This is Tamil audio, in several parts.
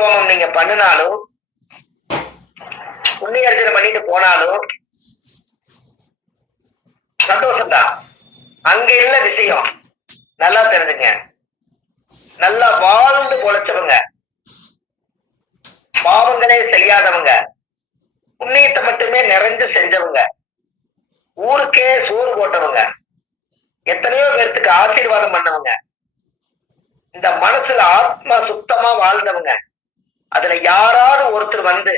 ஹோமம் நீங்க பண்ணினாலும் புண்ணிய அர்ச்சனை பண்ணிட்டு போனாலும் சந்தோஷம்தான். அங்க இல்ல விஷயம். நல்லா தெரிஞ்சுங்க. நல்லா வாழ்ந்து பொழைச்சவங்க, பாவங்களே செய்யாதவங்க, புண்ணியத்தை மட்டுமே நிறைஞ்சு செஞ்சவங்க, ஊருக்கே சோறு போட்டவங்க, எத்தனையோ பேர்த்துக்கு ஆசீர்வாதம் பண்ணவங்க, இந்த மனசுல ஆத்மா சுத்தமா வாழ்ந்தவங்க, அதுல யாராவது ஒருத்தர் வந்து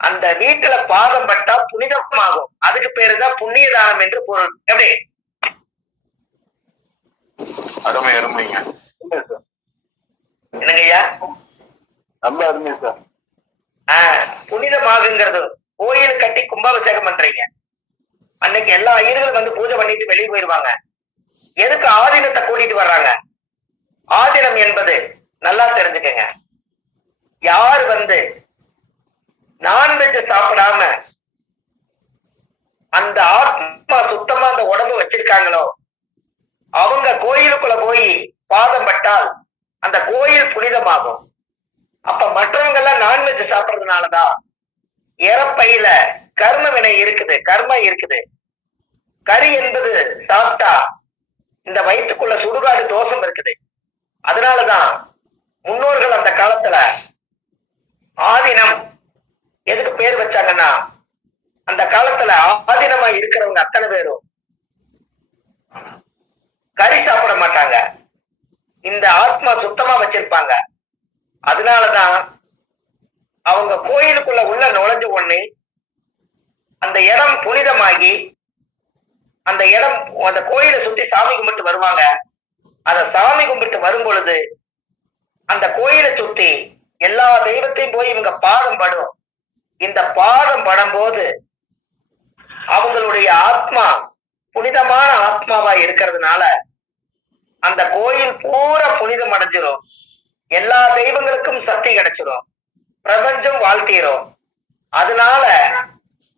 அந்த வீட்டுல பாதம் பட்டா புனிதமாகும். அதுக்கு பேருதான் புண்ணிய தானம் என்று பொருள். எப்படி? அருமை அருமைங்க. என்னங்கய்யா? ரொம்ப அருமை சார். புனிதமாகுங்கிறது கோயில் கட்டி கும்பாபிஷேகம் பண்றீங்க, அன்னைக்கு எல்லா ஐயர்களும் வந்து பூஜை பண்ணிட்டு வெளியே போயிருவாங்க. எதுக்கு ஆதீனத்தை கூட்டிட்டு வர்றாங்க? ஆதீனம் என்பது நல்லா தெரிஞ்சுக்கங்க, யார் வந்து நான்வெஜ் சாப்பிடாம அந்த ஆத்மா சுத்தமா அந்த உடம்பு வச்சிருக்காங்களோ அவங்க கோயிலுக்குள்ள போய் பாதம் பட்டால் அந்த கோயில் புனிதமாகும். அப்ப மற்றவங்க எல்லாம் நான்வெஜ் சாப்பிடறதுனாலதான் இறப்பையில கர்ம வினை இருக்குது, கர்மா இருக்குது. கறி என்பது சாப்பிட்டா இந்த வயிற்றுக்குள்ள சுடுகாடு தோஷம் இருக்குது. அதனாலதான் முன்னோர்கள் அந்த காலத்துல ஆதீனம் எதுக்கு பேர் வச்சாங்கன்னா, அந்த காலத்துல ஆதீனமா இருக்கிறவங்க அத்தனை பேரும் கறி சாப்பிட மாட்டாங்க, இந்த ஆத்மா சுத்தமா வச்சிருப்பாங்க. அதனாலதான் அவங்க கோயிலுக்குள்ள உள்ள நுழைஞ்ச உடனே அந்த இடம் புனிதமாகி அந்த இடம் அந்த கோயிலை சுத்தி சாமி கும்பிட்டு வருவாங்க. அத சாமி கும்பிட்டு வரும் பொழுது அந்த கோயிலை சுத்தி எல்லா தெய்வத்தையும் போய் இவங்க பாதம் படும். இந்த பாதம் படும் போது அவங்களுடைய ஆத்மா புனிதமான ஆத்மாவா இருக்கிறதுனால அந்த கோயில் பூரா புனிதம் அடைஞ்சிரும். எல்லா தெய்வங்களுக்கும் சக்தி கிடைச்சிரும், பிரபஞ்சம் வாழ்த்திரும். அதனால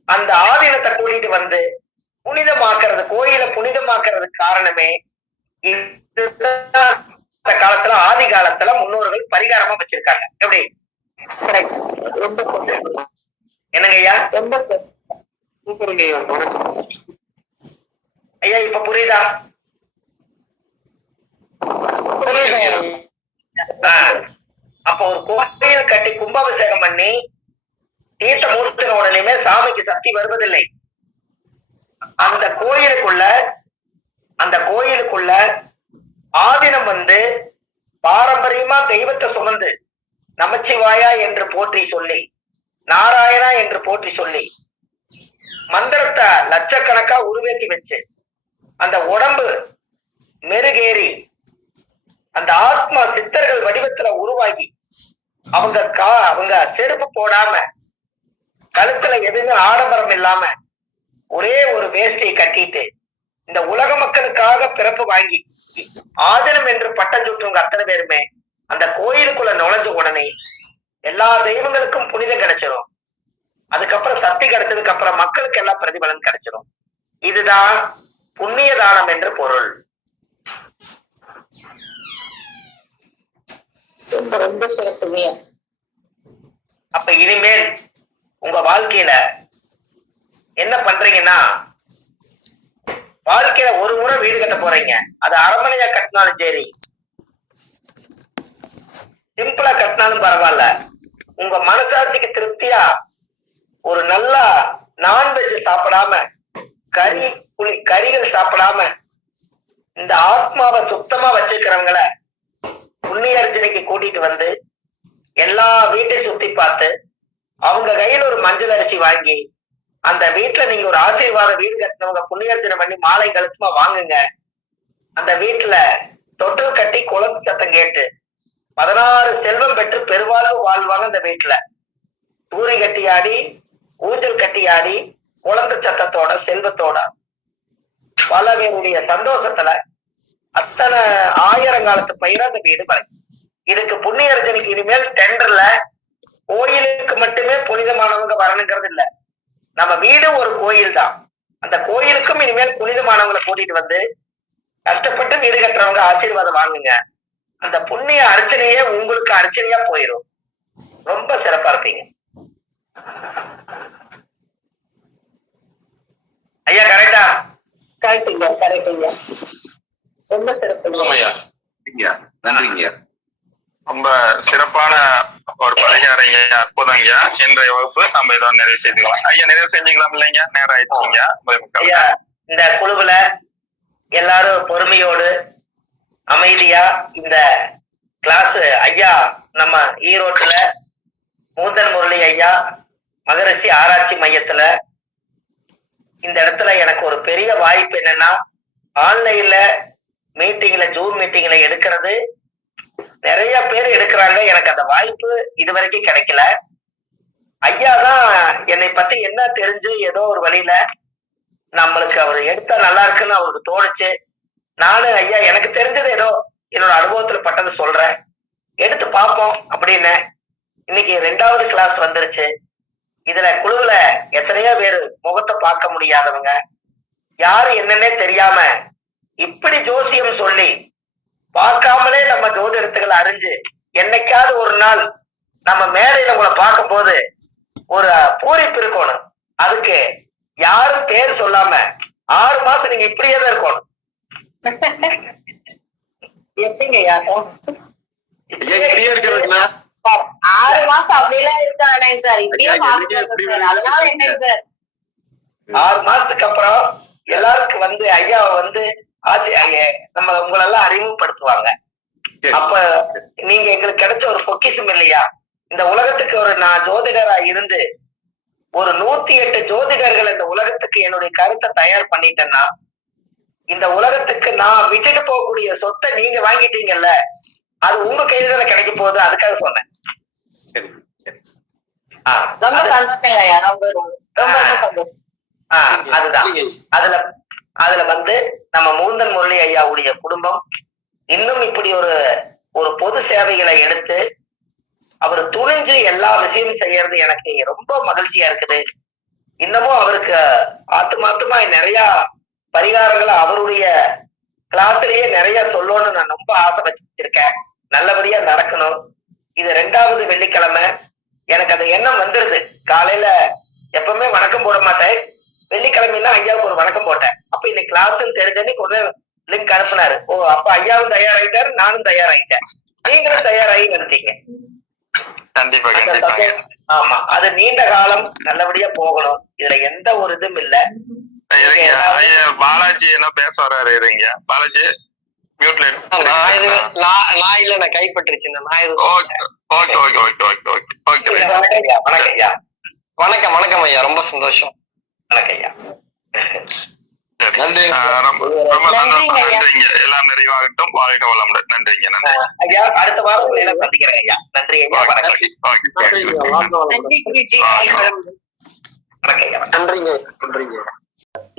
அந்த ஆதீனத்தை கூட்டிட்டு வந்து புனிதமாக்குறது, கோயிலை புனிதமாக்குறதுக்கு காரணமே இந்த காலத்துல ஆதி காலத்துல முன்னோர்கள் பரிகாரமா வச்சிருக்காங்க. எப்படி? என்னங்க ஐயா? ரொம்ப சூப்பருங்க ஐயா. இப்ப புரியுதா? அப்ப ஒரு கோயில் கட்டி கும்பாபிஷேகம் பண்ணி தீர்த்த மூர்த்தின உடனே சாமிக்கு சக்தி வருவதில்லை. அந்த கோயிலுக்குள்ள ஆதீனம் வந்து பாரம்பரியமா தெய்வத்தை சுமந்து நமச்சிவாயா என்று போற்றி சொல்லி, நாராயணா என்று போற்றி சொல்லி, மந்திரத்தை லட்சக்கணக்கா உருவேற்றி வச்சு அந்த உடம்பு மெருகேறி அந்த ஆத்மா சித்தர்கள் வடிவத்துல உருவாகி அவங்க செருப்பு போடாம கழுத்துல எதுவுமே ஆடம்பரம் இல்லாம ஒரே ஒரு வேஷ்டியை கட்டிட்டு இந்த உலக மக்களுக்காக பிறப்பு வாங்கி ஆதீனம் என்று பட்டம் சுட்டுவங்க அத்தனை பேருமே அந்த கோயிலுக்குள்ள நுழைஞ்ச உடனே எல்லா தெய்வங்களுக்கும் புனிதம் கிடைச்சிரும். அதுக்கப்புறம் சக்தி கிடைச்சதுக்கு அப்புறம் மக்களுக்கு எல்லாம் பிரதிபலன் கிடைச்சிரும். இதுதான் புண்ணிய தானம் என்று பொருள். ரொம்ப சிறப்புங்க. அப்ப இனிமேல் உங்க வாழ்க்கையில என்ன பண்றீங்கன்னா, வாழ்க்கையில ஒரு முறை வீடு கட்ட போறீங்க. அது அரண்மனையா கட்டினாலும் சரி, சிம்பிளா கட்டினாலும் பரவாயில்ல, உங்க மனசாட்சிக்கு திருப்தியா ஒரு நல்ல நான்வெஜ் சாப்பிடாம, கறிகள் சாப்பிடாம இந்த ஆத்மாவை சுத்தமா வச்சிருக்கிறவங்கள புண்ணிய அர்ச்சனைக்கு கூட்டிட்டு வந்து எல்லா வீட்டையும் சுத்தி பார்த்து அவங்க கையில ஒரு மஞ்சள் அரிசி வாங்கி அந்த வீட்டுல நீங்க ஒரு ஆசீர்வாத வீடு கட்டினவங்க புண்ணியர்ச்சனை பண்ணி மாலை கழுத்துமா வாங்குங்க. அந்த வீட்டுல தொட்டில் கட்டி குளத்து சத்தம் கேட்டு 16 செல்வம் பெற்று பெருவாழ்வு வாழ்வாங்க. அந்த வீட்டுல தூரி கட்டி ஆடி, ஊஞ்சல் கட்டி ஆடி, குழந்தை சத்தத்தோட செல்வத்தோட பல பேருடைய சந்தோஷத்துல அத்தனை ஆயிரங்காலத்து பயிரா அந்த வீடு வரை. இதுக்கு புண்ணிய அர்ச்சனைக்கு இனிமேல் டெண்டர்ல கோயிலுக்கு மட்டுமே புனிதமானவங்க வரணுங்கிறது இல்ல. நம்ம வீடு ஒரு கோயில் தான். அந்த கோயிலுக்கும் இனிமேல் புனிதமானவங்களை கூட்டிட்டு வந்து கஷ்டப்பட்டு வீடு கட்டுறவங்க ஆசீர்வாதம் வாங்குங்க. அந்த புண்ணிய அர்ச்சனையே உங்களுக்கு அர்ச்சனையா போயிடும். ரொம்ப சிறப்பா இருப்பீங்க. ஐயா கரெக்டா? கரெக்டுங்க கரெக்டுங்க. ரொம்ப சிறப்புங்க. நன்றிங்க. ரொம்ப சிறப்பான ஒரு பரிகாரம் ஐயா, அற்புதம் ஐயா. இன்றைய வகுப்பு நம்ம இதோட நிறைவு செய்துக்கலாம் ஐயா. நிறைவு செஞ்சுக்கலாம் இல்லைங்க, நேரம் ஆயிடுச்சுங்க. ஐயா இந்த குழுவுல எல்லாரும் பொறுமையோடு அமைதியா இந்த கிளாஸ் ஐயா நம்ம ஈரோட்டுல மூந்தன் முரளி ஐயா மகரிஷி ஆராய்ச்சி மையத்துல இந்த இடத்துல எனக்கு ஒரு பெரிய வாய்ப்பு என்னன்னா ஆன்லைன்ல மீட்டிங்ல ஜூம் மீட்டிங்ல எடுக்கிறது நிறைய பேர் எடுக்கிறாங்க. எனக்கு அந்த வாய்ப்பு இதுவரைக்கும் கிடைக்கல. ஐயா தான் என்னை பத்தி என்ன தெரிஞ்சு ஏதோ ஒரு வழியில நம்மளுக்கு அவர் எடுத்தா நல்லா இருக்குன்னு அவருக்கு தோணுச்சு. நானும் ஐயா எனக்கு தெரிஞ்சது ஏதோ என்னோட அனுபவத்துல பட்டது சொல்றேன், எடுத்து பார்ப்போம் அப்படின்னு. இன்னைக்கு 2வது கிளாஸ் வந்துருச்சு. இதுல குழுவுல எத்தனையோ பேர் முகத்தை பார்க்க முடியாதவங்க, யாரு என்னன்னே தெரியாம இப்படி ஜோசியம் சொல்லி பார்க்காமலே நம்ம ஜோதிடத்துகளை அறிஞ்சு என்னைக்காவது ஒரு நாள் நம்ம மேடையில உங்களை பார்க்கும் போது ஒரு பூரிப்பு இருக்கணும். அதுக்கு யாரும் பேர் சொல்லாம 6 மாசம் நீங்க இப்படியே தான் இருக்கணும். எப்படிங்க ஐயா? இப்படியே இருக்கிறதுனா 6 மாசம் அப்படியெல்லாம் இருக்க வேணாங்க சார். இப்படியே பாத்துக்கோங்க. அதனால என்னங்க சார் 6 மாசத்துக்கு அப்புறம் எல்லாருக்கும் வந்து ஐயாவை வந்து நம்ம உங்களெல்லாம் அறிமுகப்படுத்துவாங்க. அப்ப நீங்க எங்களுக்கு கிடைச்ச ஒரு பொக்கிஷம் இல்லையா? இந்த உலகத்துக்கு ஒரு நான் ஜோதிடரா இருந்து ஒரு 108 ஜோதிடர்கள் இந்த உலகத்துக்கு என்னுடைய கருத்தை தயார் பண்ணிட்டேன்னா இந்த உலகத்துக்கு நான் விட்டுட்டு போகக்கூடிய சொத்தை நீங்க வாங்கிட்டீங்கல்ல, அது உங்க கையில கிடைக்க போகுது. அதுக்காக சொன்னேன். ரொம்ப சந்தோஷங்க ஐயா. ரொம்ப ரொம்ப சந்தோஷம். அதுதான் அதுல வந்து நம்ம மூந்தன் முரளி ஐயாவுடைய குடும்பம் இன்னும் இப்படி ஒரு பொது சேவைகளை எடுத்து அவர் துணிஞ்சு எல்லா விஷயமும் செய்யறது எனக்கு ரொம்ப மகிழ்ச்சியா இருக்குது. இன்னமும் அவருக்கு ஆத்துமாத்துமா நிறைய பரிகாரங்களை அவருடைய கிளாஸ்லயே நிறைய சொல்லணும்னு நான் ரொம்ப ஆசை வச்சிருக்கேன். நல்லபடியா நடக்கணும். இது 2வது வெள்ளிக்கிழமை எனக்கு அந்த எண்ணம் வந்துருது. காலையில எப்பவுமே வணக்கம் போட மாட்டேன், வெள்ளிக்கிழமைன்னா ஐயாவுக்கு ஒரு வணக்கம் போட்டேன். அப்ப இன்னைக்கு கிளாஸ் தெரிஞ்சு ஒரு லிங்க் அனுப்புனாரு. ஓ அப்ப ஐயாவும் தயாராயிட்டாரு, நானும் தயாராயிட்டேன், நீங்களும் தயாராகி வந்துட்டீங்க. ஆமா, அது நீண்ட காலம் நல்லபடியா போகணும். இதுல எந்த ஒரு இதுவும் இல்ல. பாலாஜி என்ன பேச வர்றாரு? இருங்க பாலாஜி மியூட்ல. நான் இல்ல, நான் கைப்பற்றுச்சு. வணக்கம் வணக்கம் ஐயா, ரொம்ப சந்தோஷம். வணக்கம் ஐயா. நன்றி. ரொம்ப சந்தோஷம். நன்றிங்க. எல்லாம் நிறைவாகட்டும். வாழ்க வளமுடன். நன்றிங்க. நன்றி ஐயா. அடுத்த வாரம் எல்லாம் சந்திக்கிறேன் ஐயா. நன்றி ஐயா.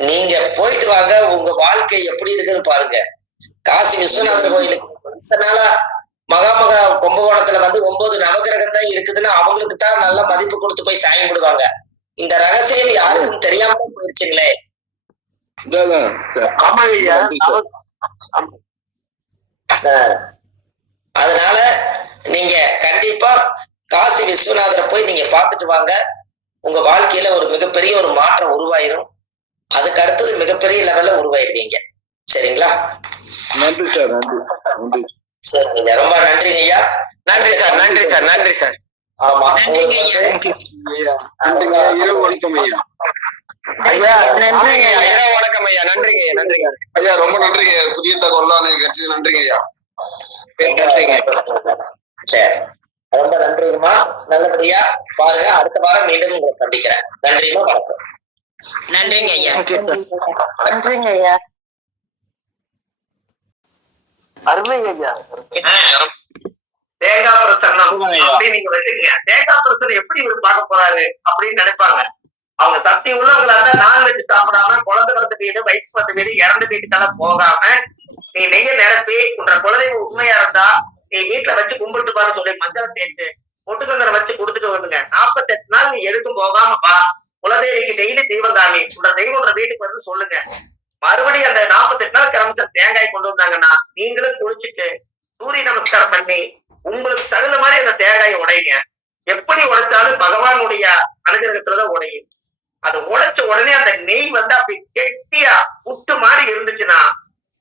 நீங்க போயிட்டு வாங்க, உங்க வாழ்க்கை எப்படி இருக்குன்னு பாருங்க. காசி விஸ்வநாதர் கோயிலுக்கு இத்தனை நாளா மகாமகா கும்பகோணத்துல வந்து 9 நவகிரகம் தான் இருக்குதுன்னு அவங்களுக்கு தான் நல்ல மதிப்பு கொடுத்து போய் சாயம் விடுவாங்க. இந்த ரகசியம் யாருக்கும் தெரியாம போயிருச்சுங்களே. அதனால நீங்க கண்டிப்பா காசி விஸ்வநாதரை போய் நீங்க பாத்துட்டு வாங்க. உங்க வாழ்க்கையில ஒரு மிகப்பெரிய ஒரு மாற்றம் உருவாயிரும். அதுக்கு அடுத்தது மிகப்பெரிய லெவல்ல உருவாயிருவீங்க. சரிங்களா? நன்றி சார். நன்றி. சரிங்க, ரொம்ப நன்றிங்க ஐயா. நன்றி சார். நன்றி சார். நன்றி சார். ஆமா, இரவு வணக்கம் ஐயா. ஐயா நன்றிங்க ஐயா. இரவு வணக்கம் ஐயா. நன்றிங்க ஐயா. நன்றிங்க ஐயா, ரொம்ப நன்றிங்க. புதிய தகவல்லாம் கிடைச்சது. நன்றிங்க ஐயா. நன்றிங்க. சரி, ரொம்ப நன்றிங்கம்மா. நல்லபடியா பாருங்க. அடுத்த வாரம் மீண்டும் உங்களை சந்திக்கிறேன். நன்றிமா, வணக்கம். நன்றிங்க ஐயா. நன்றிங்க ஐயா. அருமைங்க ஐயா. தேங்காய் பிரசன்னம் அப்படின்னு நீங்க வச்சுக்கீங்க. தேங்காய் பிரசனம் எப்படி இவர் பார்க்க போறாரு அப்படின்னு நினைப்பாங்க. அவங்க சக்தி உள்ளவங்களா இருந்தா நான்வெஜ் சாப்பிடாம குழந்தை பிறந்த வீடு, வயசு பிறந்த வீடு, இறந்த வீட்டுக்கெல்லாம் போகாம நீ நெய்ய நிரப்பி உன்ற குழந்தைங்க உண்மையா இருந்தா நீ வீட்டுல வச்சு கும்பிட்டு பாரு சொல்லி மஞ்சள் தேய்ச்சு பொட்டுக்கந்தரை வச்சு கொடுத்துட்டு வருங்க. 48 நாள் நீ எதுக்கும் போகாம பா. குலதெய்விக்கு டெய்லி தெய்வம் தாமி உன்ற தெய்வம் வீட்டுக்கு வந்து சொல்லுங்க. மறுபடியும் அந்த 48 நாள் கிளம்பி தேங்காய் கொண்டு வந்தாங்கன்னா நீங்களும் குளிச்சுட்டு சூரிய நமஸ்காரம் பண்ணி உங்களுக்கு தகுந்த மாதிரி அந்த தேங்காயை உடைங்க. எப்படி உடைச்சாலும் பகவானுடைய அனுகிரகத்துலதான் உடையும். அது உடைச்ச உடனே அந்த நெய் வந்து அப்படி கெட்டியா புட்டு மாதிரி இருந்துச்சுன்னா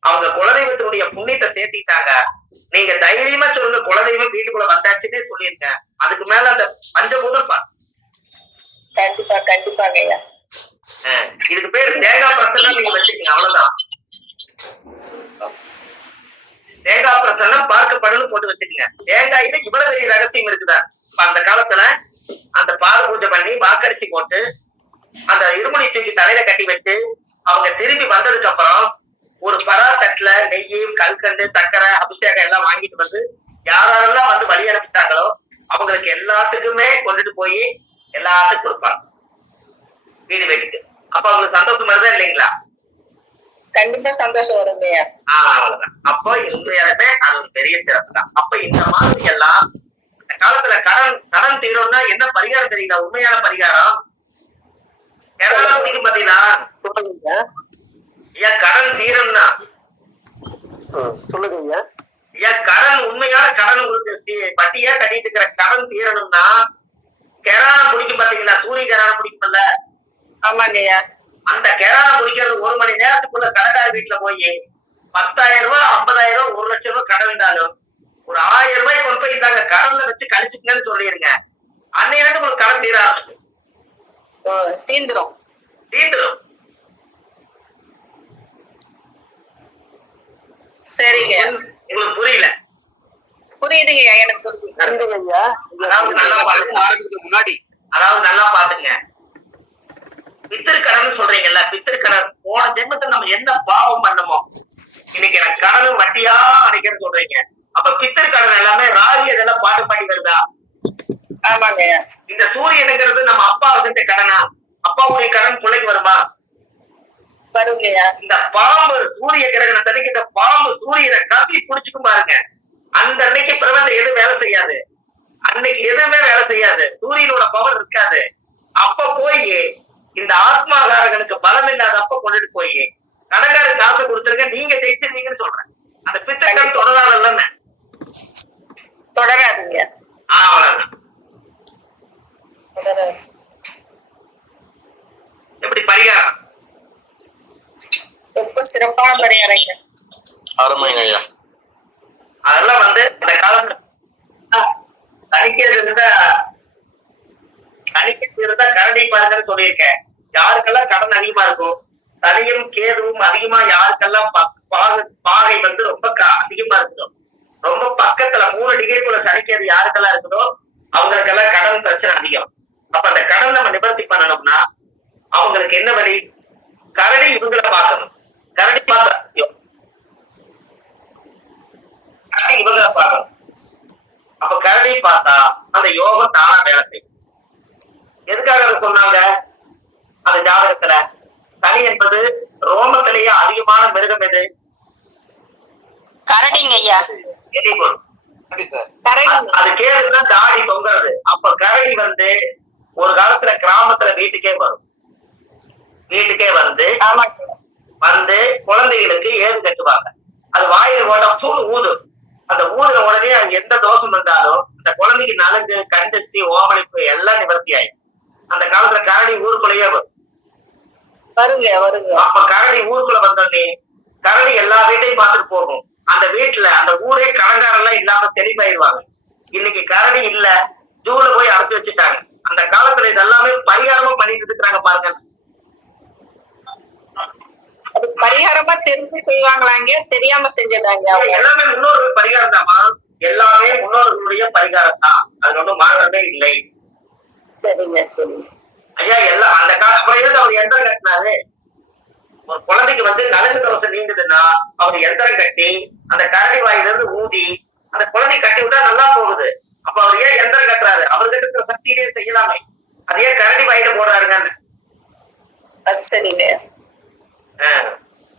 அவங்க குலதெய்வத்தினுடைய புண்ணியத்தை சேர்த்திட்டாங்க. நீங்க தைரியமா சொல்லுங்க, குலதெய்வம் வீட்டுக்குள்ள வந்தாச்சுன்னே சொல்லிருங்க. அதுக்கு மேல அந்த பஞ்சபூதம் கண்டிப்பா கண்டிப்பாங்க ஐயா. இதுக்கு பேர் தேங்காய் பிரசனம் நீங்க வச்சுக்கீங்க, அவ்வளவுதான். தேங்காய் பிரசனம் பார்க்கப்படலும் போட்டு வச்சுக்கீங்க. தேங்காயில இவ்வளவு பெரிய ரகசியம் இருக்குதா? அந்த காலத்துல அந்த பால் பூஜை பண்ணி வாக்கரிசி போட்டு அந்த இருமுடி தூக்கி தலையில கட்டி வச்சு அவங்க திரும்பி வந்ததுக்கு அப்புறம் ஒரு பராத்தட்டுல நெய், கல்கண்டு, சர்க்கரை, அபிஷேகம் எல்லாம் வாங்கிட்டு வந்து யாரெல்லாம் வந்து வழி அனுப்பிட்டாங்களோ அவங்களுக்கு எல்லாத்துக்குமே கொண்டுட்டு போய் எல்லாத்துக்கும் கொடுப்பாங்க வீடு வீட்டுக்கு. அப்ப அவங்களுக்கு சந்தோஷம் வருதா இல்லைங்களா? கண்டிப்பா சந்தோஷம் வருங்க ஐயா. அவ்வளவுதான். அப்போ உண்மையாலுமே அது ஒரு பெரிய சிறப்பு தான். அப்ப இந்த மாதிரி எல்லாம் இந்த காலத்துல கடன் தீரும்னா என்ன பரிகாரம் தெரியல? உண்மையான பரிகாரம் பாத்தீங்களா? ஐயா கடன் தீரும்னா சொல்லுங்க. ஐயா கடன், உண்மையான கடன் உங்களுக்கு பட்டியா கட்டிட்டு இருக்கிற கடன் தீரணும்னா கெரானம் பிடிக்கும் பாத்தீங்களா? சூரிய கெரானம் பிடிக்கும்ல? ஆமாங்க ஐயா. அந்த கெரானம் பிடிக்கிறது 1 மணி நேரத்துக்குள்ள கடைக்கார வீட்டுல போய் 10,000 ரூபாய், 50,000 ரூபாய், 1 லட்சம் ரூபாய் கடன் இருந்தாலும் ஒரு 1000 ரூபாய் கொண்டு போய் இந்தாங்க கடன்ல வச்சு கழிச்சுக்கன்னு சொல்லிருங்க. அன்னையிலிருந்து உங்களுக்கு கடன் தீர ஆரம்பிச்சு தீந்துரும். சரிங்க. உங்களுக்கு புரியல? புரியுதுங்க ஐயா, எனக்கு புரியுது. அதாவது நல்லா பாத்துங்க. பித்திருக்கடன் சொல்றீங்கல்ல, பித்திருக்கடன் போன ஜென்மத்துல நம்ம என்ன பாவம் பண்ணமோ இன்னைக்கு எனக்கு கடனும் வட்டியா அடைக்கிறேன்னு சொல்றீங்க. அப்ப பித்திருக்கடன் எல்லாமே ராகி இதெல்லாம் பாட்டு பாடி வருதா? ஆமாங்க. இந்த சூரியனுங்கிறது நம்ம அப்பா செஞ்ச கடனா? அப்பாவுடைய கடன் பிள்ளைக்கு வருமா? வருங்கய்யா. இந்த பாம்பு சூரிய கிரகணத்தன்னைக்கு இந்த பாம்பு சூரியனை கப்பி புடிச்சுக்கும் பாருங்க. அந்த அன்னைக்கு பிரபஞ்சம் எதுவும் வேலை செய்யாது. அன்னைக்கு எதுவுமே வேலை செய்யாது. சூரியனோட பவர் இருக்காது. அப்ப போய் இந்த ஆத்மாகாரகனுக்கு பலம் இல்லாதப்ப கொண்டுட்டு போய் கடற்கார காசு கொடுத்துருங்க, நீங்க ஜெயிச்சிருவீங்கன்னு சொல்றேன். அந்த பித்தக்கம் தொடராதல்ல தொடராதுங்க. அவ்வளவுதான். எப்படி பரிகாரம்? ரொம்ப சிறப்பான பரிகாரம். அருமைங்க ஐயா. அதெல்லாம் வந்து இந்த காலம் தணிக்கிறது இருந்தா கரடி பாருங்கன்னு சொல்லியிருக்கேன். யாருக்கெல்லாம் கடன் அதிகமா இருக்கும், சனியும் கேதுவும் அதிகமா யாருக்கெல்லாம் பாகை வந்து ரொம்ப அதிகமா இருக்கணும், ரொம்ப பக்கத்துல 3 டிகிரிக்குள்ள சனிக்கேது யாருக்கெல்லாம் இருக்குதோ அவங்களுக்கெல்லாம் கடன் பிரச்சனை அதிகம். அப்ப அந்த கடன் நம்ம நிவர்த்தி பண்ணணும்னா அவங்களுக்கு என்ன வழி? கரடி இவங்களை பார்க்கணும். கரடி பார்த்தா இவங்களை பார்க்கணும். அப்ப கரடி பார்த்தா அந்த யோகம் தானா வேலை செய்யும். எதுக்காக சொன்னாங்க? அந்த ஜாதகத்துல சனி என்பது ரோமத்திலேயே அதிகமான மிருகம் எது? கரடிங்க ஐயா. அது கேளுன்னா தாடி தொங்குறது. அப்ப கரடி வந்து ஒரு காலத்துல கிராமத்துல வீட்டுக்கே வரும். வீட்டுக்கே வந்து குழந்தைகளுக்கு ஏது கட்டுவாங்க. அது வாயில ஓட சூடு ஊதும். அந்த ஊதுற உடனே அங்க எந்த தோஷம் இருந்தாலும் அந்த குழந்தைக்கு நலுங்கு, கண்டச்சி, ஓமளிப்பு எல்லாம் நிவர்த்தி ஆயிடும். அந்த காலத்துல கரடி ஊருக்குள்ளேயே வரும். அப்ப கரடி ஊருக்குள்ள வந்தோடனே கரடி எல்லா வீட்டையும் பார்த்துட்டு போகும். அந்த வீட்டுல அந்த ஊரே கடங்காரெல்லாம் இல்லாம தெளிவாயிருவாங்க. இன்னைக்கு கரடி இல்ல, ஜூல போய் அடைச்சு வச்சுட்டாங்க. அந்த காலத்துல இதெல்லாமே பரிகாரமா பண்ணிட்டு இருக்கிறாங்க பாருங்க. அது பரிகாரமா தெரிஞ்சு செய்வாங்களாங்க, தெரியாம செஞ்சதாங்க? எல்லாமே முன்னோர்கள் பரிகாரம் தாமா. எல்லாமே முன்னோர்களுடைய பரிகாரம் தான். அது ஒன்றும் மாற்றமே இல்லை. சரிங்க சரி ஐயா. எல்லாம் அந்த காலத்துல அவர் எந்திரம் கட்டினாரு. ஒரு குழந்தைக்கு வந்து நலங்கு தோசை நீங்குதுன்னா அவர் எந்திரம் கட்டி அந்த கரடி வாயில இருந்து ஊதி அந்த குழந்தை கட்டி விட்டா நல்லா போகுது. அப்ப அவர் ஏன் எந்திரம் கட்டுறாரு? அவர்கிட்ட இருக்கிற சக்தியிலே செய்யலாமே. அதே கரடி வாயில போடுறாருங்க. அது சரிங்க.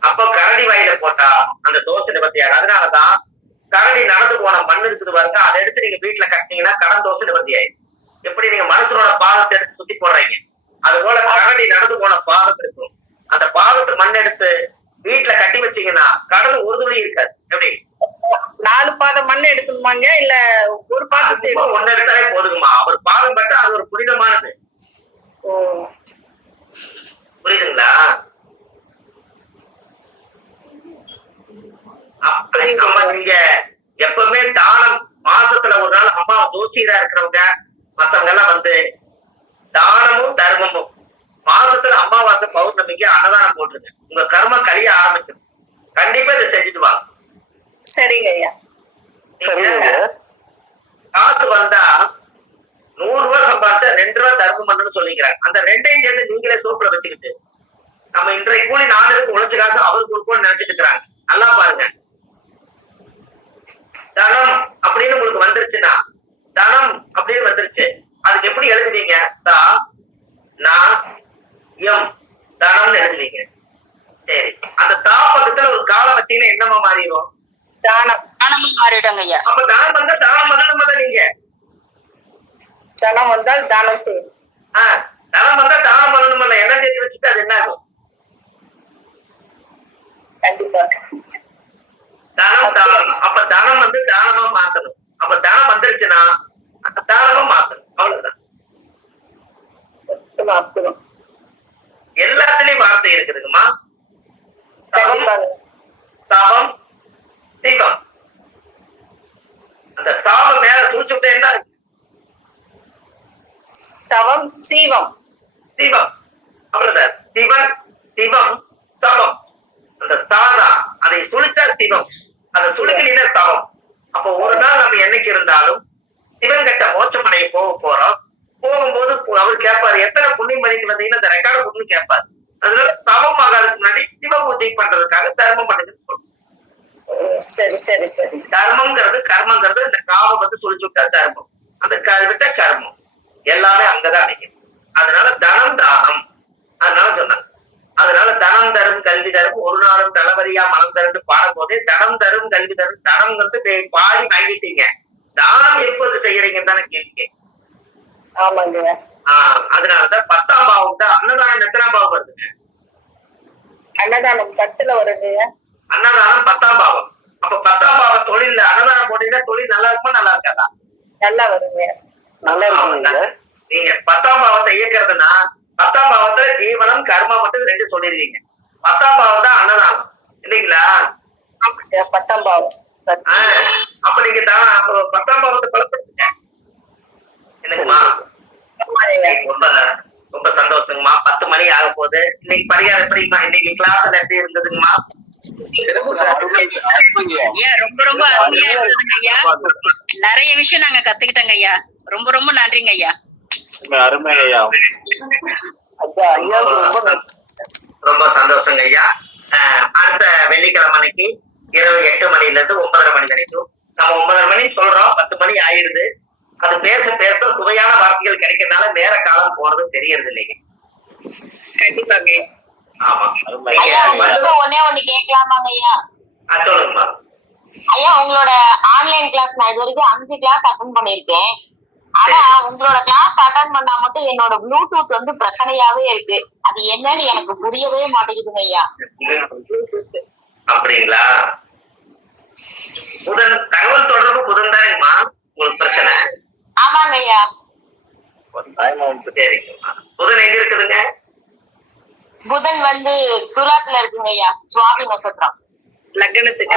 அப்ப கரடி வாயில போட்டா அந்த தோசை நிவர்த்தியாரு. அதனாலதான் கரடி நடந்து போன மண் இருக்குது பாருங்க, அதை எடுத்து நீங்க வீட்டுல கட்டினீங்கன்னா கடன் தோசை நிவர்த்தி ஆயிடும். எப்படி நீங்க மனுஷனோட பாதத்தை எடுத்து சுத்தி போடுறீங்க, அது போல கரடி நடந்து போன பாதம் இருக்கும். அந்த பாதத்தை மண் எடுத்து வீட்டுல கட்டி வச்சீங்கன்னா கடன் ஒரு துளி இருக்காது. எப்படி 4 பாதம் மண் எடுக்கணுமாங்க? இல்ல ஒரு பாதத்தை 1 எடுத்தாலே போதுங்கம்மா. அவர் பாதம் ஓ புரியுதுங்களா? அப்படி நம்ம நீங்க எப்பவுமே தானம் மாசத்துல ஒரு நாள் அம்மா ஜோசியரா இருக்கிறவங்க மத்தவங்க எல்லாம் வந்து தானமும் தர்மமும் மாசத்துல அமாவாசை பௌர்ணமிக்கு அன்னதானம் போட்டுருங்க. உங்க கர்மம் கழிய ஆரம்பிச்சிடும். கண்டிப்பா இதை செஞ்சுட்டு வாங்க. சரிங்க ஐயா. காசு வந்தா 100 ரூபாய் சம்பாதிச்சா 2 ரூபாய் தர்மம் பண்ணணும்னு சொல்லிக்கிறாங்க. அந்த 2ஐயும் சேர்த்து நீங்களே சோப்புல வச்சுக்கிட்டு நம்ம இன்றைய கூலி 4 உழைச்சு காசு அவருக்கு கொடுப்போம்னு நினைச்சிட்டு இருக்கிறாங்க. நல்லா பாருங்க. தனம் அப்படின்னு உங்களுக்கு வந்துருச்சுன்னா தனம் அப்படின்னு வந்துருச்சு, அதுக்கு எப்படி எழுதுவீங்க? தனம்னு எழுதுவீங்க. சரி, அந்த தா பக்கத்துல ஒரு காலம் வச்சீங்கன்னா என்னமா மாறிடும்? தானம். தானமும் மாறிடுங்க ஐயா. அப்ப தானம் வந்தா தானம் பண்ணணுமா? நீங்க தனம் வந்தால் தானம் செய்யும். தனம் வந்தா தானம் பண்ணணும்ல. என்ன சேர்த்து வச்சுட்டு அது என்ன ஆகும்? கண்டிப்பா தனம் தானம். அப்ப தனம் வந்து தானமா மாத்தணும். அப்ப தனம் வந்துருச்சுன்னா தானமா மாத்தணும். அவ்வளவுதான். எல்லாத்துலயும் வார்த்தை இருக்குதுங்கம்மா. தவம் சிவம். அந்த சாவம் மேல சுழிச்சுட்டே இருந்தா சவம் சீவம். சிவம். அவ்வளவுதான். சிவன் சிவம் தவம். அந்த சாதா அதை சுழிச்சா சிவம், அதை சுழுக்கினா தவம். அப்போ ஒரு நாள் நம்ம என்னைக்கு இருந்தாலும் சிவன் கிட்ட மோட்சம் அடைய போறோம். போகும்போது அவர் கேட்பாரு, எத்தனை புண்ணியம் பண்ணிட்டு வந்தீங்கன்னா அந்த ரெக்கார்டு புண்ணியம் கேட்பாரு. அதனால தவம் ஆகாதுக்கு முன்னாடி சிவ பூஜை பண்றதுக்காக தர்மம் பண்ணுறது. சரி சரி சரி. தர்மம்ங்கிறது கர்மங்கிறது இந்த காவம் வந்து சுழிச்சு விட்டா தர்மம், அந்த விட்டா கர்மம் எல்லாமே அங்கதான் அடைக்கும். அதனால தனம் தானம். அதனால சொன்னாங்க. அதனால தனம் தரும் கல்வி தரும் ஒரு நாளும் தலைவரியா மனம் தருந்து பாடும் போதே தனம் தரும் கல்வி தரும். தனம் வந்து பாதி வாங்கிட்டீங்க, தானம் எப்போது செய்யறீங்கன்னு தானே கேள்வி. ஆமாங்க. அதனாலதான் 10ஆம் பாவம் தான். அன்னதானம் எத்தனாம் பாவம் வருதுங்க? அன்னதானம் 10ல வருது. அன்னதானம் 10ஆம் பாவம். அப்ப 10ஆம் பாவம் தொழில் அன்னதானம் போட்டீங்கன்னா தொழில் நல்லா இருக்குமா நல்லா இருக்காதா? நல்லா வருங்க. நல்லா இருக்குங்க. நீங்க 10ஆம் பாவத்தை இயக்கிறதுனா 10ஆம் பாவத்துல ஜீவனம் கர்மா மட்டும் 2 சொல்லிருவீங்க. 10ஆம் பாவம் தான் அன்னதானம் இல்லைங்களா? 10ஆம் பாவம். அப்ப நீங்க தான் 10ஆம் பாவத்தை பலப்படுத்துங்க. என்னங்கம்மா? ரொம்ப சந்தோஷங்கம்மா. 10 மணி ஆக போகுது. இன்னைக்கு பரிகாரம் எப்படிமா? இன்னைக்கு கிளாஸ் எப்படி இருந்ததுங்கம்மா? ரொம்ப ரொம்ப அருமையா இருந்ததுங்க ஐயா. நிறைய விஷயம் நாங்க கத்துக்கிட்டோங்க ஐயா. ரொம்ப ரொம்ப நன்றிங்க ஐயா. அருமை ஐயா. ரொம்ப சந்தோஷங்க ஐயா. அடுத்த வெள்ளிக்கிழமை அன்னைக்கு இரவு 8 மணில இருந்து 9:30 மணி வரைக்கும் நம்ம 9:30 மணி சொல்றோம், 10 மணி ஆயிடுது. அது பேச பேச சுவையான வார்த்தைகள் கிடைக்கிறதுனால நேர காலம் போறது தெரியறது இல்லைங்க. கண்டிப்பாங்க. ஆமா. ஐயா உங்களுக்கு ஒண்ணே ஒண்ணு கேட்கலாமாங்க ஐயா? சொல்லுங்கம்மா. ஐயா உங்களோட ஆன்லைன் கிளாஸ் நான் இது வரைக்கும் 5 கிளாஸ் அட்டெண்ட் பண்ணிருக்கேன். ஆனா உங்களோட கிளாஸ் அட்டெண்ட் பண்ணா மட்டும் என்னோட ப்ளூடூத் வந்து பிரச்சனையாவே இருக்கு. அது என்னன்னு எனக்கு புரியவே மாட்டேங்குதுங்க ஐயா. அப்படிங்களா? புதன் தகவல் தொடர்பு புதன் தானேம்மா உங்களுக்கு பிரச்சனை? ஆமாங்க ஐயா. சரிங்கம்மா. புதன் எங்க இருக்குதுங்க? புதன் வந்து துலாத்துல இருக்குங்க ஐயா. சுவாமி நட்சத்திரம். லக்னத்துக்கு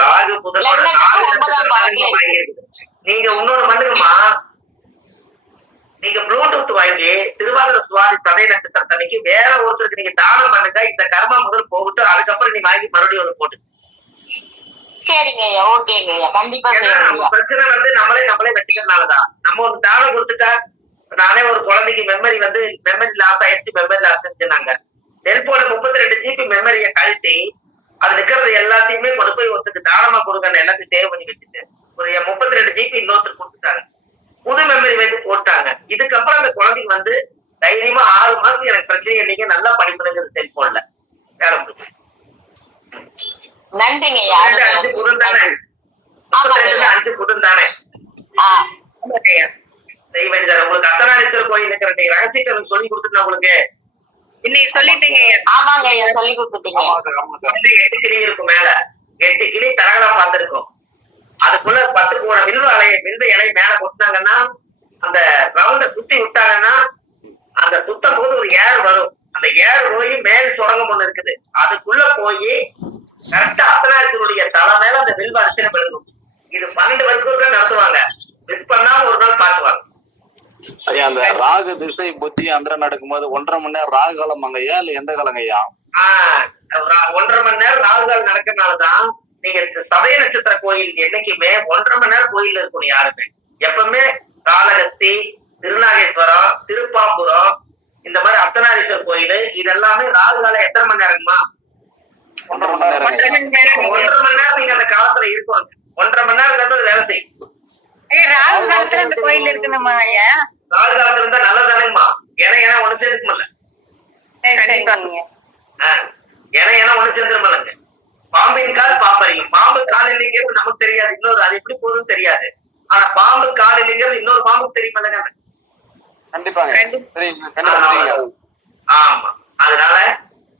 ராகு புதன். நீங்க இன்னொரு பண்ணுங்கம்மா. நீங்க ப்ளூடூத் வாங்கி திருவாதிரை சுவாதி சதய நட்சத்திரத்தன்னைக்கு வேற ஒருத்தருக்கு நீங்க தானம் பண்ணுங்க. இந்த கர்மா முதல் போகுது, அதுக்கப்புறம் நீ வாங்கி மறுபடியும் ஒரு போட்டு. சரிங்க ஐயா. ஓகேங்க ஐயா. கண்டிப்பா நம்ம பிரச்சனை வந்து நம்மளே வச்சுக்கிறதுனாலதான். நம்ம ஒரு தானம் கொடுத்துட்டா, நானே ஒரு குழந்தைக்கு மெமரி லாஸ் ஆயிடுச்சு, மெமரி லாஸ் சொன்னாங்க. செல்போன்ல 32 GB மெமரியை கழட்டி அது இருக்கிறது எல்லாத்தையுமே கொண்டு போய் ஒருத்தருக்கு தானமா கொடுங்க எல்லாத்தையும் சேவ் பண்ணி வச்சுட்டு ஒரு 32 GB இன்னொருத்தர் கொடுத்துட்டாங்க. புது மெமரி வந்து போட்டாங்க. இதுக்கப்புறம் அந்த குழந்தைக்கு வந்து தைரியமா 6 மாசம் எனக்கு பிரச்சனை இல்லைங்க, நல்லா படிப்புங்கிறது செல்போன்ல வேலை முடிச்சு. நன்றிங்க 5 புதன் தானே? 5 புதன் தானே? செய்வதிதார் உங்களுக்கு அர்த்தநாரீஸ்வரர் கோயில் இருக்கிற ரகசியத்தை சொல்லி கொடுத்துட்டு உங்களுக்கு இன்னைக்கு சொல்லிட்டீங்க. ஆமாங்க ஐயா சொல்லி கொடுத்துட்டீங்க. 8 கிளி இருக்கும் மேல, 8 கிளி தரகலா பார்த்திருக்கும். அதுக்குள்ள 10 வில்வ இலை மேல கொட்டினாங்கன்னா அந்த ரவுண்ட சுத்தி விட்டாங்கன்னா அந்த சுத்தம் போது ஒரு ஏர் வரும். அந்த ஏர் போய் மேல் சுரங்கம் ஒண்ணு இருக்குது, அதுக்குள்ள போய் கரெக்டா அர்த்தநாரீஸ்வரருடைய தலை மேல அந்த வில்வ அர்ச்சனை விழுகும். இது 12 வருஷம் நடத்துவாங்க. மிஸ் பண்ணாம ஒரு நாள் காட்டுவாங்க. ஐயா அந்த ராகு திசை புத்தி அந்தரம் நடக்கும்போது 1.5 மணி நேரம் ராகு காலம் ஐயா இல்ல எந்த காலங்க ஐயா? 1.5 மணி நேரம் ராகுகால் நடக்கிறதுனாலதான் நீங்க சதய நட்சத்திர கோயில் என்னைக்குமே 1.5 மணி நேரம் கோயில் இருக்கணும். யாருமே எப்பவுமே காளகஸ்தி, திருநாகேஸ்வரம், திருப்பாம்புரம், இந்த மாதிரி அர்த்தநாரீஸ்வரர் கோயில் இதெல்லாமே ராகுகாலம் எத்தனை மணி நேரமா? 1.5 மணி நேரம். 1.5 மணி நேரம் நீங்க அந்த காலத்துல இருக்கும். 1.5 மணி நேரம் வேலை செய்யும். ராகு காலத்துல அந்த கோயில் இருக்கணுமா ஐயா? ராகு காலத்துல இருந்தா நல்லதானுங்கம்மா. ஏன்னா ஒண்ணு சேர்ந்துக்குமல்ல. ஏன்னா ஒண்ணு சேர்ந்துருமல்லங்க. பாம்பின் கால் பாம்பறியும். பாம்பு கால் இல்லைங்கிறது நமக்கு தெரியாது, இன்னொரு அது எப்படி போகுதுன்னு தெரியாது. ஆனா பாம்பு கால் இல்லைங்கிறது இன்னொரு பாம்புக்கு தெரியுமல்லங்க. கண்டிப்பாங்க. ஆமா, அதனால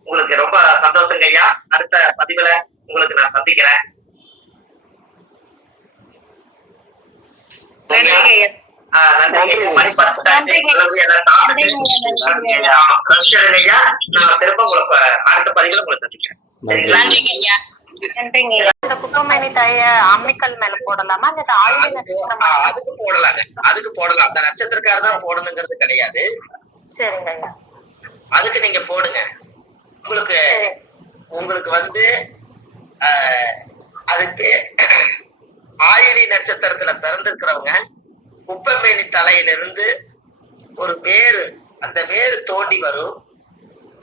உங்களுக்கு ரொம்ப சந்தோஷங்க ஐயா. அடுத்த பதிவுல உங்களுக்கு நான் சந்திக்கிறேன். நன்றி. மணி 10 ஐயா. நான் திரும்ப உங்களுக்கு அடுத்த பதிவுல உங்களை சந்திக்கிறேன். நன்றிங்க ஐயா. இந்த குப்பமேனி தாய அம்மிக்கல் மேல போடலாமா? அந்த அதுக்கு போடலாங்க, அதுக்கு போடலாம். அந்த நட்சத்திரக்காரர் தான் போடணுங்கிறது கிடையாது. சரிங்க ஐயா. அதுக்கு நீங்க போடுங்க. உங்களுக்கு வந்து அதுக்கு ஆயிரி நட்சத்திரத்துல பிறந்திருக்கிறவங்க குப்பமேனி தலையிலிருந்து ஒரு வேறு, அந்த வேறு தோண்டி வரும்.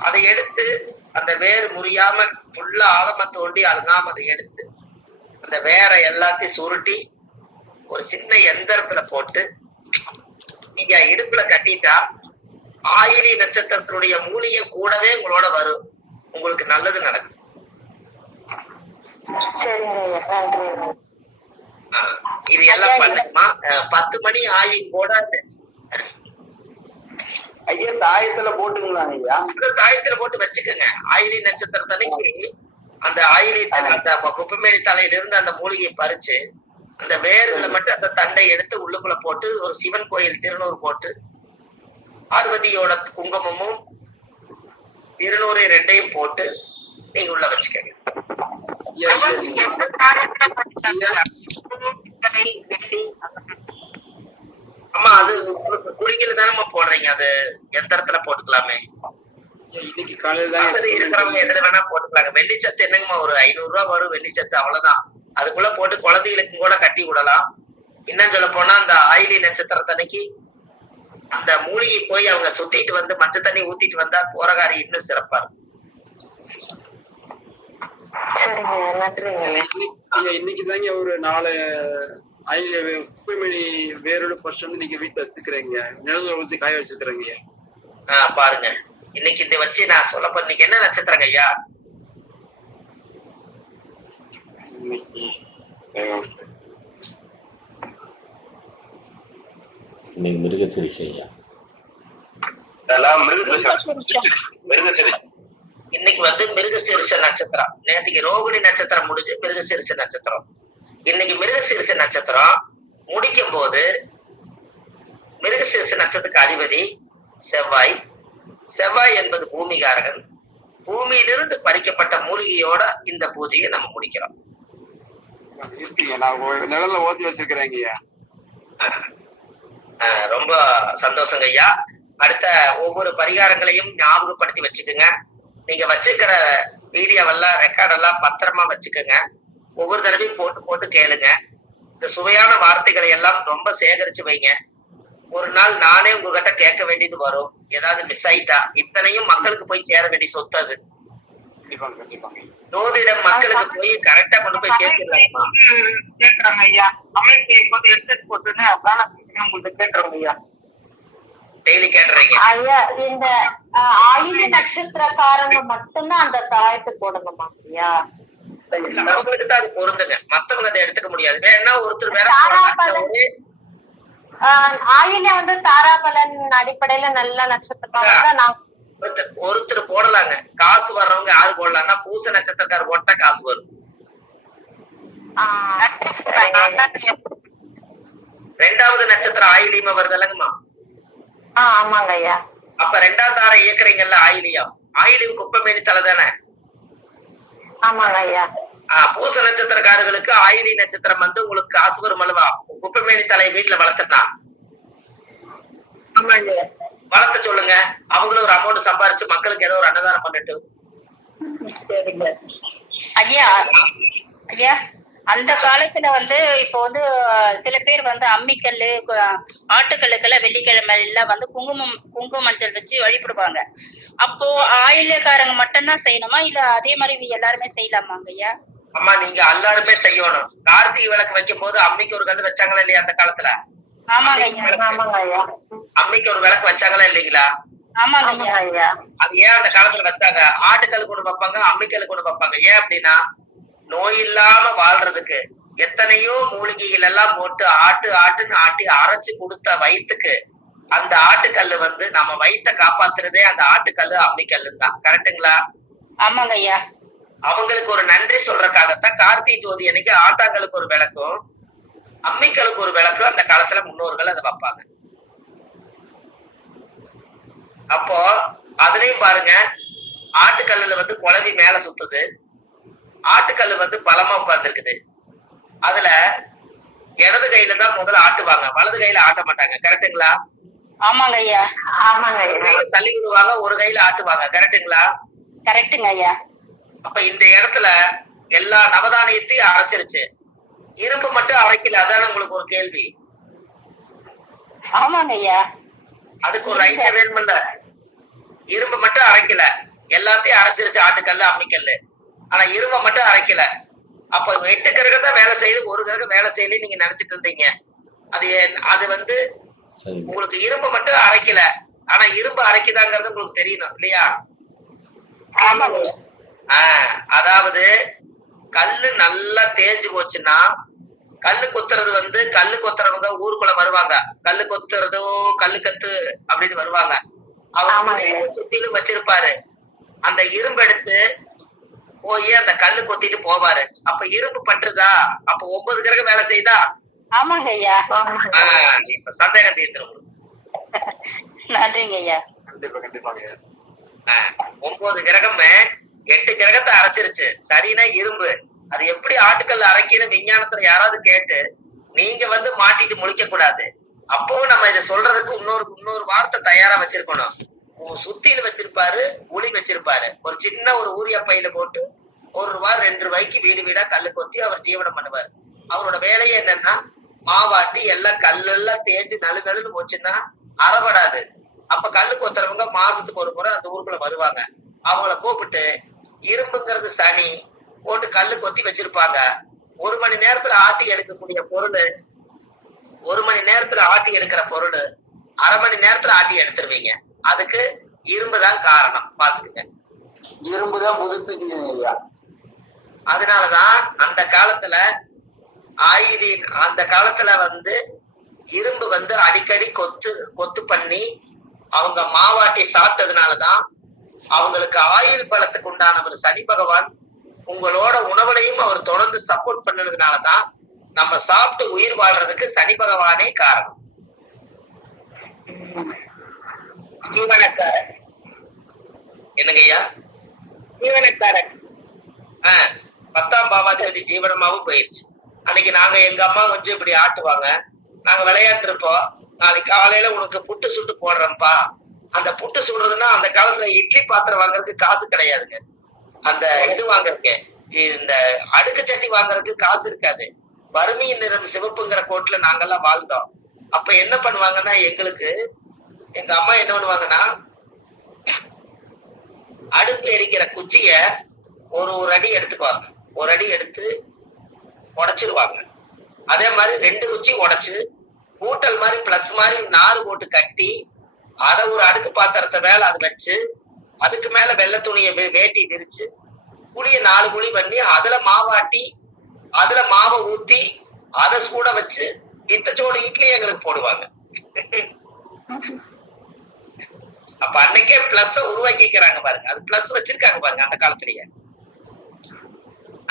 அதை எடுத்து அந்த வேறு முறியாம ஃபுல்லா ஆழமா தோண்டி அழுங்காம அதை எடுத்து அந்த வேற எல்லாத்தையும் சுருட்டி ஒரு சின்ன எந்திரத்துல போட்டு நீங்க இடுப்புல கட்டிட்டா ஆயிரி நட்சத்திரத்தினுடைய மூலிகை கூடவே உங்களோட வரும். உங்களுக்கு நல்லது நடக்கும். இது எல்லாம் பண்ணுமா? 10 மணி ஆயில் போடாது ஐயா. தாயத்துல போட்டுங்களா ஐயா? தாயத்துல போட்டு வச்சுக்கோங்க. ஆயிலி நட்சத்திரத்தன்னைக்கு அந்த ஆயிலி அந்த குப்பமேனி தலையில இருந்து அந்த மூலிகையை பறிச்சு அந்த வேர்களை மட்டும் அந்த தண்டை எடுத்து உள்ளுக்குள்ள போட்டு ஒரு சிவன் கோயில் திருநூறு போட்டு பார்வதியோட குங்குமமும் திருநூறு 2ஐயும் போட்டு நீங்க உள்ள வச்சுக்கோங்க. அம்மா அது குடிக்கல தானே போடுறீங்க, அது எந்திரத்துல போட்டுக்கலாமே. இன்னைக்கு காலையில இருக்கிறவங்க எதுல வேணா போட்டுக்கலாங்க. வெள்ளிச்சத்து என்னங்கம்மா ஒரு 500 ரூபாய் வரும் வெள்ளிச்சத்து, அவ்வளவுதான். அதுக்குள்ள போட்டு குழந்தைகளுக்கும் கூட கட்டி விடலாம். இன்னும் சொல்ல போனா அந்த ஆயிலி நட்சத்திரத்தன்னைக்கு அந்த மூலிகை போய் அவங்க சுத்திட்டு வந்து மஞ்சள் தண்ணி ஊத்திட்டு வந்தா போறகாரி இன்னும் சிறப்பா இருக்கும். இன்னைக்கு தாங்க ஒரு 4 குப்பைமணி வேரோட ஃபர்ஸ்ட் வந்து நீங்க வீட்டுல வச்சுக்கிறீங்க, நிழல்ல ஊத்தி காய வச்சுக்கிறீங்க. பாருங்க இன்னைக்கு இதை வச்சு நான் சொல்ல போறேன். இன்னைக்கு என்ன நட்சத்திரங்க ஐயா? இன்னைக்கு மிருகசீரிஷம் ஐயா. இன்னைக்கு வந்து மிருகசீரிஷ நட்சத்திரம். நேற்றுக்கு ரோகிணி நட்சத்திரம் முடிஞ்சு மிருகசீரிஷ நட்சத்திரம். இன்னைக்கு மிருகசீரிஷ நட்சத்திரம் முடிக்கும் போது மிருகசீரிஷ நட்சத்திரத்துக்கு அதிபதி செவ்வாய். செவ்வாய் என்பது பூமிகாரகன். பூமியிலிருந்து பறிக்கப்பட்ட மூலிகையோட இந்த பூஜையை நம்ம முடிக்கிறோம். நிழல்ல ஓத்தி வச்சிருக்கிறேங்க. ரொம்ப சந்தோஷங்க ஐயா. அடுத்த ஒவ்வொரு பரிகாரங்களையும் ஞாபகப்படுத்தி வச்சுக்கோங்க. நீங்க வச்சுக்கிற வீடியோவெல்லாம் ரெக்கார்டெல்லாம் பத்திரமா வச்சுக்கோங்க. ஒவ்வொரு தடவையும் போட்டு போட்டு கேளுங்க. இந்த சுவையான வார்த்தைகளை எல்லாம் ரொம்ப சேகரிச்சு வைங்க. ஒரு நாள் நானே உங்ககிட்ட கேட்க வேண்டியது வரும், ஏதாவது மிஸ் ஆயிட்டா. இத்தனையும் மக்களுக்கு போய் சேர வேண்டிய சொத்து அது. ஜோதிடம் மக்களுக்கு போய் கரெக்டா கொண்டு போய் சேர்த்துடலாமா? கேக்குறாங்க ஐயா. அமைப்பு போட்டு எடுத்துட்டு போட்டுன்னு வேலை உங்களுக்கு கேட்டுறோம் ஐயா. டெய்லி கேட்டுறீங்க ஐயா. இந்த ஆயுத நட்சத்திரக்காரங்க மட்டும்தான் அந்த தாயத்தை போடணுமா ஐயா? அவங்களுக்கு தான் அது பொருந்துங்க, மத்தவங்க அதை எடுத்துக்க முடியாது. வேணா ஒருத்தர் வேற ஆயில வந்து தாராபலன் அடிப்படையில நல்ல நட்சத்திரம் ஒருத்தர் போடலாங்க. காசு வர்றவங்க யாரு போடலாம்னா பூச நட்சத்திரக்காரர் போட்டா காசு வரும். 2வது நட்சத்திரம் ஆயிலியமா வருது இல்லங்கம்மா? ஆமாங்க ஐயா. அப்ப 2ஆம் தாரை இயக்குறீங்கல்ல ஆயிலியம், ஆயிலியம் குப்பமேனி தலை தானே? ஆமாங்க ஐயா. பூச நட்சத்திரக்காரர்களுக்கு ஆயிலி நட்சத்திரம் வந்து உங்களுக்கு காசு வரும் அல்லவா? குப்பமேனி தலை வீட்டுல வளர்த்துனா ஆமாங்க. வளர்த்த சொல்லுங்க, அவங்களும் ஒரு அமௌண்ட் சம்பாரிச்சு மக்களுக்கு ஏதோ ஒரு அன்னதானம் பண்ணிட்டு. சரிங்க ஐயா. ஐயா, அந்த காலத்துல வந்து இப்போ வந்து சில பேர் வந்து அம்மிக்கல்லு, ஆட்டுக்கல்லுக்கெல்லாம் வெள்ளிக்கிழமை எல்லாம் வந்து குங்கும மஞ்சள் வச்சு வழிபடுவாங்க. அப்போ ஆயிலக்காரங்க மட்டும்தான் செய்யணுமா, இல்ல அதே மாதிரி எல்லாருமே செய்யலாமாங்க ஐயா? அம்மா, நீங்க எல்லாருமே செய்யணும். கார்த்திகை விளக்கு வைக்கும் போது அம்மிக்கு ஒரு கல்லு வச்சாங்களா இல்லையா அந்த காலத்துல? ஆமாங்க ஐயா. ஆமாங்க ஐயா. அம்மிக்கு ஒரு விளக்கு வச்சாங்களா இல்லைங்களா? ஆமாங்க ஐயா. அது ஏன் அந்த காலத்துல வச்சாங்க? ஆட்டுக்கல் கூட வைப்பாங்க, அம்மிக்கல் கூட வைப்பாங்க. ஏன் அப்படின்னா, நோய் இல்லாம வாழ்றதுக்கு எத்தனையோ மூலிகைகள் எல்லாம் போட்டு ஆட்டுன்னு ஆட்டி அரைச்சு கொடுத்த வயிற்றுக்கு அந்த ஆட்டுக்கல்லு வந்து நம்ம வயிற்ற காப்பாத்துறதே அந்த ஆட்டுக்கல்லு அம்மிக்கல்லு தான். கரெக்டுங்களா? ஆமாங்க ஐயா. அவங்களுக்கு ஒரு நன்றி சொல்றதுக்காகத்தான் கார்த்திகை ஜோதி அன்னைக்கு ஆட்டாங்களுக்கு ஒரு விளக்கும் அம்மிக்கலுக்கு ஒரு விளக்கும் அந்த காலத்துல முன்னோர்கள் அதை வைப்பாங்க. அப்போ அதுலயும் பாருங்க, ஆட்டுக்கல்லுல வந்து குழவி மேல சுத்துது, ஆட்டுக்கல்லு வந்து பலமா உட்கார்ந்து இருக்குது. அதுல இடது கையில தான் முதல்ல ஆட்டுவாங்க, வலது கையில ஆட்ட மாட்டாங்க. கரெக்டுங்களா? ஆமாங்க ஐயா. ஆமாங்க ஐயா. தள்ளி விடுவாங்க, ஒரு கையில ஆட்டுவாங்க. கரெக்டுங்களா? கரெக்டுங்க ஐயா. அப்ப இந்த இடத்துல எல்லா நவதானியத்தையும் அரைச்சிருச்சு, இரும்பு மட்டும் அரைக்கல. அதான உங்களுக்கு ஒரு கேள்வி. ஆமாங்க ஐயா. அதுக்கு ஒரு ஐடியா வேணும்ல. இரும்பு மட்டும் அரைக்கல, எல்லாத்தையும் அரைச்சிருச்சு ஆட்டுக்கல்லு அம்மிக்கல்லு. ஆனா இரும்பை மட்டும் அரைக்கல. அப்ப 8 கிரகம் தான் வேலை செய்யுது, ஒரு கிரகம் வேலை செய்யல நீங்க நினைச்சிட்டு இருந்தீங்க. அது வந்து உங்களுக்கு இரும்பு மட்டும் அரைக்கல, ஆனா இரும்பு அரைக்குதாங்கிறது உங்களுக்கு தெரியணும் இல்லையா? ஆமாங்க. அதாவது கல்லு நல்லா தேஞ்சு போச்சுன்னா, கல்லு கொத்துறது வந்து கல்லு கொத்துறவங்க ஊருக்குள்ள வருவாங்க, கல்லு கொத்துறதோ கல்லு கத்து அப்படின்னு வருவாங்க. அவர் சுத்திலும் வச்சிருப்பாரு. அந்த இரும்பு எடுத்து போய் அந்த கல்லு கொத்திட்டு போவாரு. அப்ப இரும்பு பட்டுதா? அப்ப 9 கிரகம் வேலை செய்தா? ஆமாங்க ஐயா. இப்ப சந்தேகம் தீர்ந்துரும். நன்றிங்க ஐயா. கண்டிப்பாங்க. 9 கிரகமே 8 கிரகத்தை அரைச்சிருச்சு. சரினா இரும்பு. அது எப்படி ஆட்டுக்கல் அரைக்கின்னு விஞ்ஞானத்துல யாராவது கேட்டு நீங்க வந்து மாட்டிட்டு முழிக்க கூடாது. அப்பவும் நம்ம இதை சொல்றதுக்கு இன்னொரு வார்த்தை தயாரா வச்சிருக்கணும். சுத்தியில வச்சிருப்பாரு, உளி வச்சிருப்பாரு. ஒரு சின்ன ஒரு ஊரியா பையில போட்டு 1 ரூபாய் 2 ரூபாய்க்கு வீடு வீடா கல்லு கொத்தி அவர் ஜீவனம் பண்ணுவார். அவரோட வேலையே என்னன்னா, மாவாட்டி எல்லாம் கல்லெல்லாம் தேஞ்சு நழுன்னு போச்சுன்னா அறப்படாது. அப்ப கல்லு கொத்துறவங்க மாசத்துக்கு ஒரு முறை அந்த ஊருக்குள்ள வருவாங்க. அவங்கள கூப்பிட்டு இரும்புங்கிறது சனி போட்டு கல்லு கொத்தி வச்சிருப்பாங்க. 1 மணி நேரத்துல ஆட்டி எடுக்கக்கூடிய பொருள், 1 மணி நேரத்துல ஆட்டி எடுக்கிற பொருள் 1/2 மணி நேரத்துல ஆட்டி எடுத்துருவீங்க. அதுக்கு இரும்புதான் காரணம். பாத்துக்கங்க, இரும்புதான் புதுப்பிக்குது. அதனாலதான் அந்த காலத்துல அந்த காலத்துல வந்து இரும்பு வந்து அடிக்கடி கொத்து பண்ணி அவங்க மாவாட்டி சாப்பிட்டதுனாலதான் அவங்களுக்கு ஆயுள் பலத்துக்கு உண்டானவர் சனி பகவான் உங்களோட உணவுலையும் அவர் தொடர்ந்து சப்போர்ட் பண்ணதுனாலதான் நம்ம சாப்பிட்டு உயிர் வாழ்றதுக்கு சனி பகவானே காரணம். ஜீவனக்காரன் என்னங்கய்யா? ஜீவனக்காரன் 10ஆம் பாவாதிபதி ஜீவனமாவும் போயிருச்சு. அன்னைக்கு நாங்க எங்க அம்மா கொஞ்சம் இப்படி ஆட்டுவாங்க, நாங்க விளையாண்டு இருப்போம். நாளைக்கு காலையில உனக்கு புட்டு சுட்டு போடுறேன்ப்பா. அந்த புட்டு சுடுறதுன்னா அந்த காலத்துல இட்லி பாத்திரம் வாங்குறதுக்கு காசு கிடையாதுங்க. அந்த இது வாங்குறதுக்கு, இந்த அடுக்கு சட்டி வாங்குறதுக்கு காசு இருக்காது. வறுமையின் நிறம் சிவப்புங்கிற கோட்ல நாங்கெல்லாம் வாழ்ந்தோம். அப்ப என்ன பண்ணுவாங்கன்னா, எங்க அம்மா என்ன பண்ணுவாங்கன்னா, அடுப்புல எரிக்கிற குச்சிய ஒரு அடி எடுத்துக்குவாங்க. ஒரு அடி எடுத்து உடைச்சிருவாங்க. அதே மாதிரி 2 குச்சி உடைச்சு கூட்டல் மாதிரி பிளஸ் மாதிரி நாறு போட்டு கட்டி அதை ஒரு அடுக்கு பாத்திரத்தை மேல அது வச்சு அதுக்கு மேல வெள்ளை துணியை வேட்டி விரிச்சு குழிய 4 குழி பண்ணி அதுல மாவாட்டி அதுல மாவை ஊத்தி அதை சூட வச்சு இத்தச்சோடு இட்லி எங்களுக்கு போடுவாங்க. அப்ப அன்னைக்கே பிளஸ் உருவாக்கிக்கிறாங்க பாருங்க. அது பிளஸ் வச்சிருக்காங்க பாருங்க அந்த காலத்திலேயே.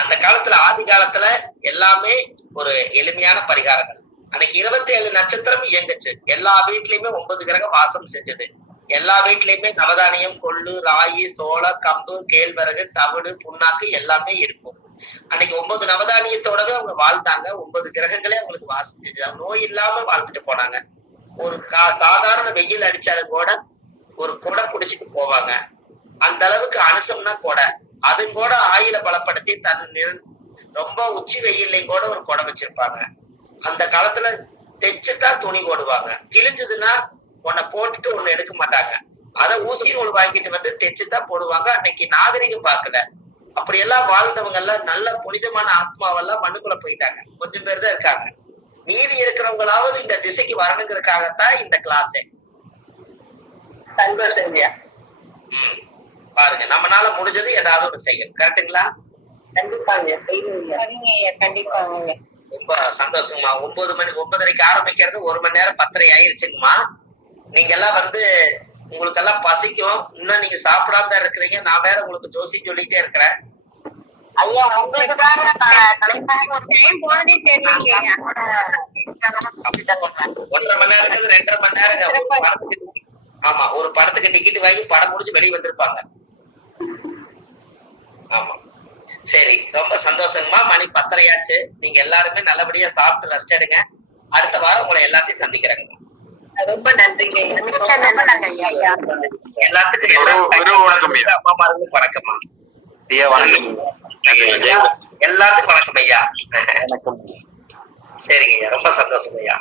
அந்த காலத்துல ஆதி காலத்துல எல்லாமே ஒரு எளிமையான பரிகாரங்கள். அன்னைக்கு 27 நட்சத்திரம் இயங்குச்சு. எல்லா வீட்லயுமே 9 கிரகம் வாசம் செஞ்சது. எல்லா வீட்லயுமே நவதானியம், கொள்ளு, ராகி, சோளம், கம்பு, கேழ்வரகு, தவிடு, புண்ணாக்கு எல்லாமே இருக்கும். அன்னைக்கு 9 நவதானியத்தோடவே அவங்க வாழ்ந்தாங்க. 9 கிரகங்களே அவங்களுக்கு வாசிச்சுது. நோய் இல்லாம வாழ்ந்துட்டு போனாங்க. ஒரு சாதாரண வெயில் அடிச்சாலும் கூட ஒரு கொடை பிடிச்சிட்டு போவாங்க. அந்த அளவுக்கு அனுசம்னா கொடை. அது கூட ஆயில பலப்படுத்தி ரொம்ப உச்சி வெயிலையும் கூட ஒரு கொடை வச்சிருப்பாங்க. அந்த காலத்துல தைச்சுதான் துணி போடுவாங்க. கிழிஞ்சதுன்னா உன்னை போட்டுட்டு ஒண்ணு எடுக்க மாட்டாங்க. அதை ஊசி நூல் வாங்கிட்டு வந்து தைச்சுதான் போடுவாங்க. அன்னைக்கு நாகரிகம் பார்க்கல. அப்படியெல்லாம் வாழ்ந்தவங்க எல்லாம் நல்ல புனிதமான ஆத்மாவெல்லாம் மண்ணுக்குள்ள போயிட்டாங்க. கொஞ்சம் பேர் தான் இருக்காங்க. மீதி இருக்கிறவங்களாவது இந்த திசைக்கு வரணுங்கிறதுக்காகத்தான் இந்த கிளாஸே. சந்தோஷம் ஐயா. பாருங்க, நம்மளால முடிஞ்சது ஏதாவது ஒண்ணு செய்யணும். கரெக்டுங்களா? கண்டிப்பாங்க செய்யுங்க. கண்டிப்பாங்க. ரொம்ப சந்தோஷங்கம்மா. 9 மணி 9:30க்கு ஆரம்பிக்கிறது 1 மணி நேரம் 10:30 ஆயிருச்சுங்கம்மா. நீங்க எல்லாம் உங்களுக்கு எல்லாம் பசிக்கும். இன்னும் நீங்க சாப்பிடாம இருக்கிறீங்க. நான் வேற உங்களுக்கு ஜோசி சொல்லிட்டே இருக்கிறேன். ஐயா உங்களுக்கு தாங்க டைம் போனதே தெரியலைங்க. 1.5 மணி நேரம் 2.5 மணி நேரம். ஆமா, ஒரு படத்துக்கு டிக்கெட் வாங்கி படம் முடிச்சு வெளியே வந்திருப்பாங்க. ஆமா, சரி, ரொம்ப சந்தோஷங்கம்மா. மணி 10:30 ஆச்சு. நீங்க எல்லாருமே நல்லபடியா சாப்பிட்டு ரெஸ்ட் எடுங்க. அடுத்த வாரம் உங்களை எல்லாத்தையும் சந்திக்கிறேங்க. ரொம்ப நன்றிங்க. எல்லாத்துக்கும் அம்மா மாருக்கு வணக்கம்மா. ஐயா வணக்கம். எல்லாத்துக்கும் வணக்கம் ஐயா. சரிங்க ஐயா, ரொம்ப சந்தோஷம் ஐயா.